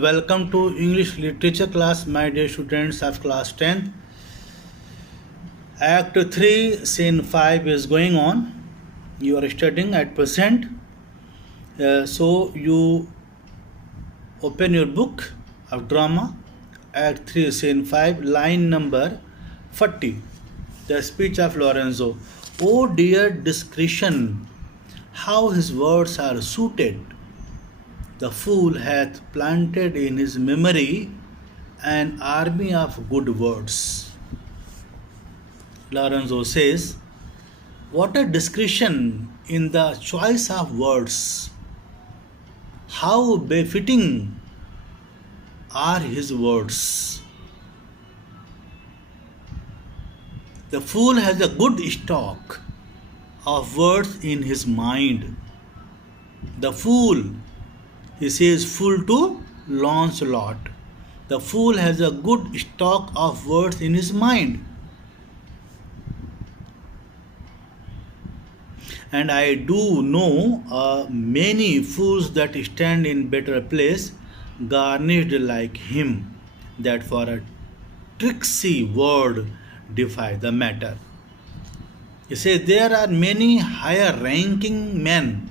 Welcome to English literature class, my dear students of class 10th. Act 3, Scene 5 is going on. You are studying at present. So you open your book of drama, Act 3, Scene 5, line number 40. The speech of Lorenzo. Oh dear discretion, how his words are suited. The fool hath planted in his memory an army of good words. Lorenzo says, what a discretion in the choice of words! How befitting are his words! The fool has a good stock of words in his mind. The fool, he says, fool to Launcelot. The fool has a good stock of words in his mind. And I do know many fools that stand in better place, garnished like him, that for a tricksy word defy the matter. He says there are many higher ranking men.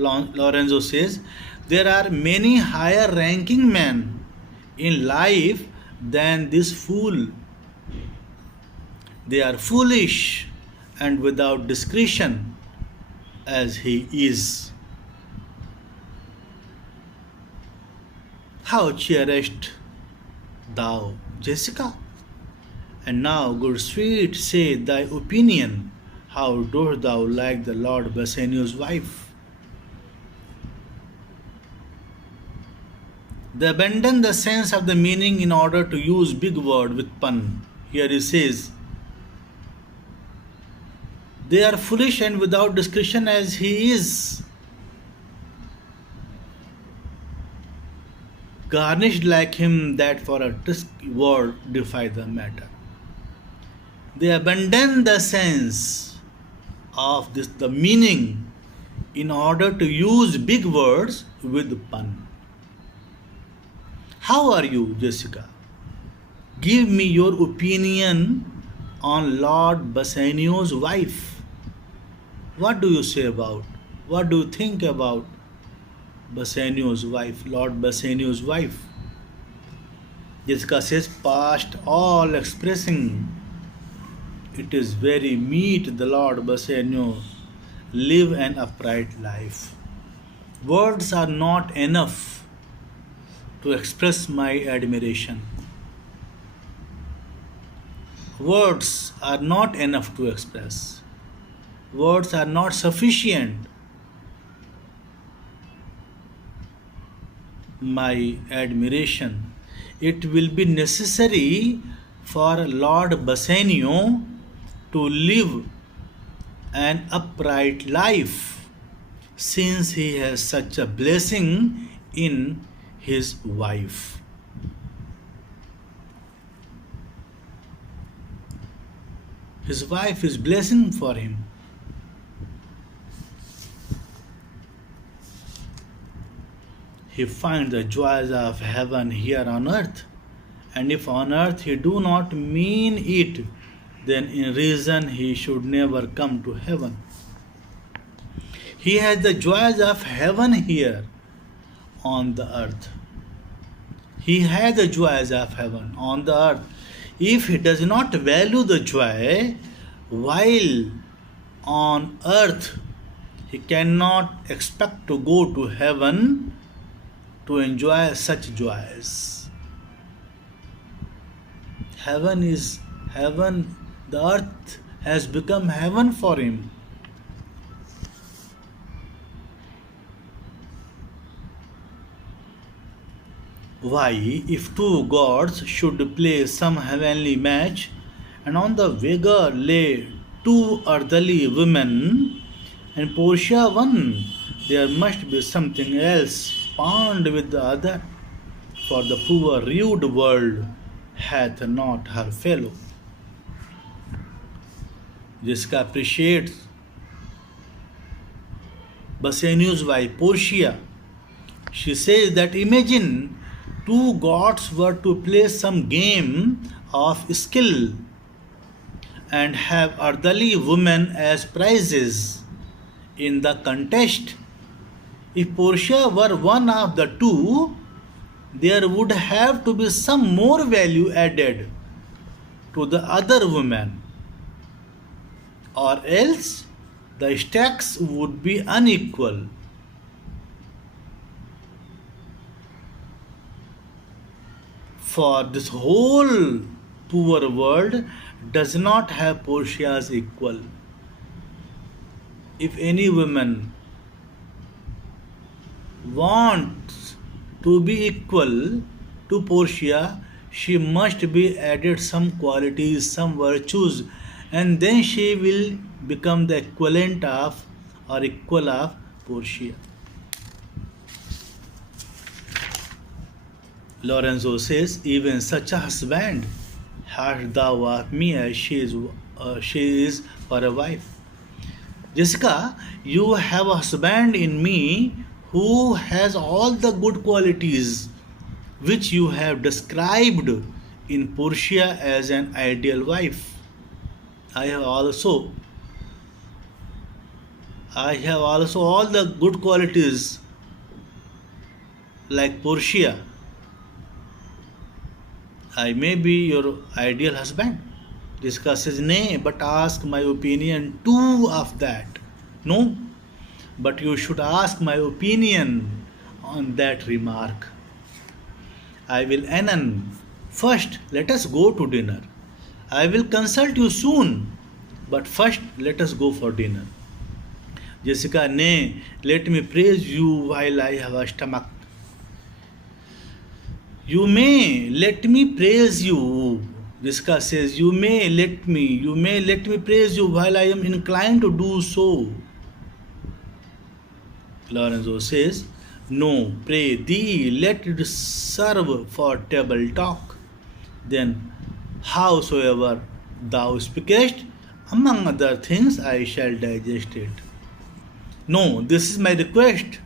Lorenzo says there are many higher ranking men in life than this fool. They are foolish and without discretion as he is. How cheerest thou, Jessica? And now, good sweet, say thy opinion. How dost thou like the Lord Bassanio's wife? They abandon the sense of the meaning in order to use big word with pun. Here he says, they are foolish and without discretion as he is. Garnished like him that for a tricksy word defy the matter. They abandon the sense of the meaning in order to use big words with pun. How are you, Jessica? Give me your opinion on Lord Bassanio's wife. What do you say about? What do you think about Bassanio's wife, Lord Bassanio's wife? Jessica says, past all expressing, it is very meet the Lord Bassanio live an upright life. Words are not enough to express my admiration. Words are not enough to express. Words are not sufficient. My admiration. It will be necessary for Lord Bassanio to live an upright life, since he has such a blessing in his wife. His wife is blessing for him. He finds the joys of heaven here on earth. And if on earth he do not mean it, then in reason he should never come to heaven. He has the joys of heaven here on the earth. He has the joys of heaven on the earth. If he does not value the joy while on earth, he cannot expect to go to heaven to enjoy such joys. Heaven is heaven, the earth has become heaven for him. Why, if two gods should play some heavenly match, and on the wager lay two earthly women, and Portia won, there must be something else bound with the other, for the poor rude world hath not her fellow. Jessica appreciates Bassanio's wife Portia She says that imagine two gods were to play some game of skill and have elderly women as prizes in the contest. If Portia were one of the two, there would have to be some more value added to the other woman, or else the stakes would be unequal. For this whole poor world does not have Portia's equal. If any woman wants to be equal to Portia, she must be added some qualities, some virtues, and then she will become the equivalent of or equal of Portia. Lorenzo says, even such a husband hast thou of me as she is for a wife. Jessica, you have a husband in me who has all the good qualities which you have described in Portia as an ideal wife. I have also all the good qualities like Portia. I may be your ideal husband. Jessica says, nay, but ask my opinion too of that. No, but you should ask my opinion on that remark. I will Annan. First, let us go to dinner. I will consult you soon, but first let us go for dinner. Jessica, nay, let me praise you while I have a stomach. You may let me praise you. Jessica says, you may let me praise you while I am inclined to do so. Lorenzo says, no, pray thee, let it serve for table talk. Then, howsoever thou speakest, among other things, I shall digest it. No, this is my request,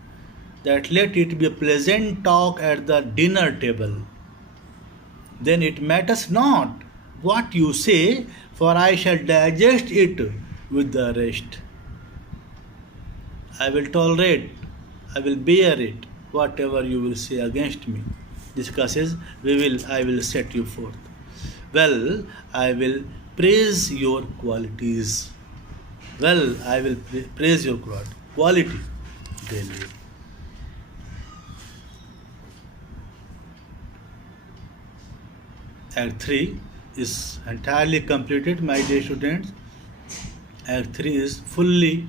that let it be a pleasant talk at the dinner table. Then it matters not what you say, for I shall digest it with the rest. I will tolerate, I will bear it, whatever you will say against me. Jessica says, I will set you forth. Well, I will praise your qualities. Well, I will praise your quality daily. Act 3 is entirely completed, my dear students. Act 3 is fully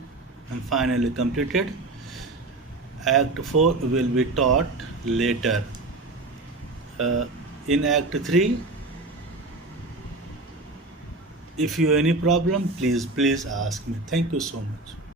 and finally completed. Act 4 will be taught later. In Act 3, if you have any problem, please ask me. Thank you so much.